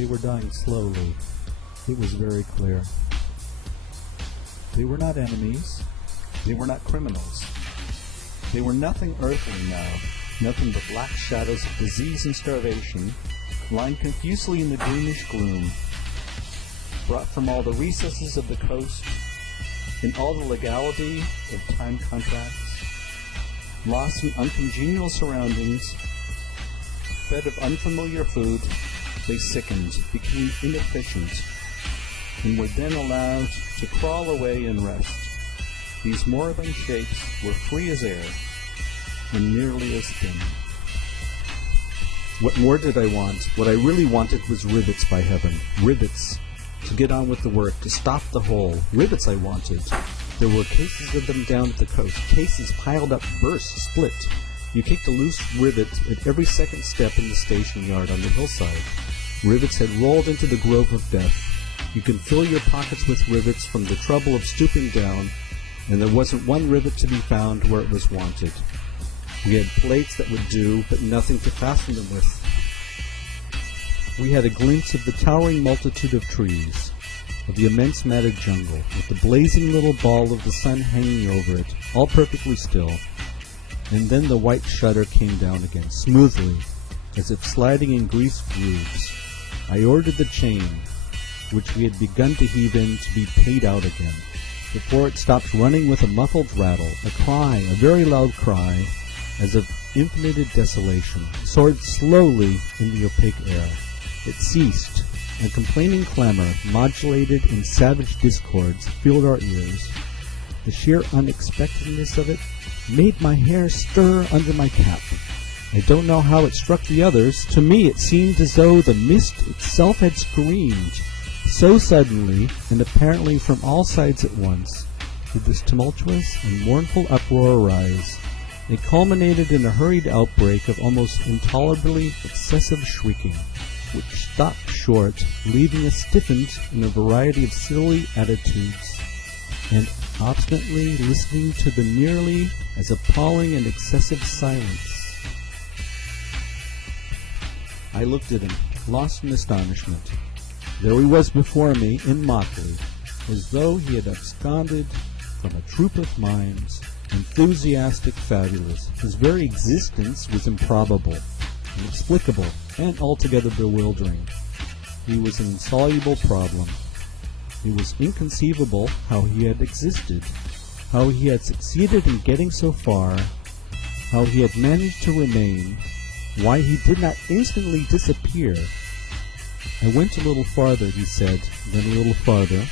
They were dying slowly. It was very clear. They were not enemies. They were not criminals. They were nothing earthly now, nothing but black shadows of disease and starvation, lying confusedly in the greenish gloom, brought from all the recesses of the coast, in all the legality of time contracts, lost in uncongenial surroundings, fed of unfamiliar food, they sickened, became inefficient, and were then allowed to crawl away and rest. These moribund shapes were free as air, and nearly as thin. What more did I want? What I really wanted was rivets, by heaven. Rivets. To get on with the work, to stop the hole. Rivets I wanted. There were cases of them down at the coast. Cases piled up, burst, split. You kicked a loose rivet at every second step in the station yard on the hillside. Rivets had rolled into the grove of death. You can fill your pockets with rivets from the trouble of stooping down, and there wasn't one rivet to be found where it was wanted. We had plates that would do, but nothing to fasten them with. We had a glimpse of the towering multitude of trees, of the immense matted jungle, with the blazing little ball of the sun hanging over it, all perfectly still. And then the white shutter came down again, smoothly, as if sliding in greased grooves. I ordered the chain, which we had begun to heave in, to be paid out again, before it stopped running with a muffled rattle, a cry, a very loud cry, as of infinite desolation, soared slowly in the opaque air. It ceased, and complaining clamor, modulated in savage discords, filled our ears. The sheer unexpectedness of it made my hair stir under my cap. I don't know how it struck the others. To me it seemed as though the mist itself had screamed. So suddenly, and apparently from all sides at once, did this tumultuous and mournful uproar arise. It culminated in a hurried outbreak of almost intolerably excessive shrieking, which stopped short, leaving us stiffened in a variety of silly attitudes, and obstinately listening to the nearly as appalling and excessive silence. I looked at him, lost in astonishment. There he was before me, in mockery, as though he had absconded from a troop of mimes, enthusiastic, fabulous. His very existence was improbable, inexplicable, and altogether bewildering. He was an insoluble problem. It was inconceivable how he had existed, how he had succeeded in getting so far, how he had managed to remain, why he did not instantly disappear. I went a little farther, he said, then a little farther,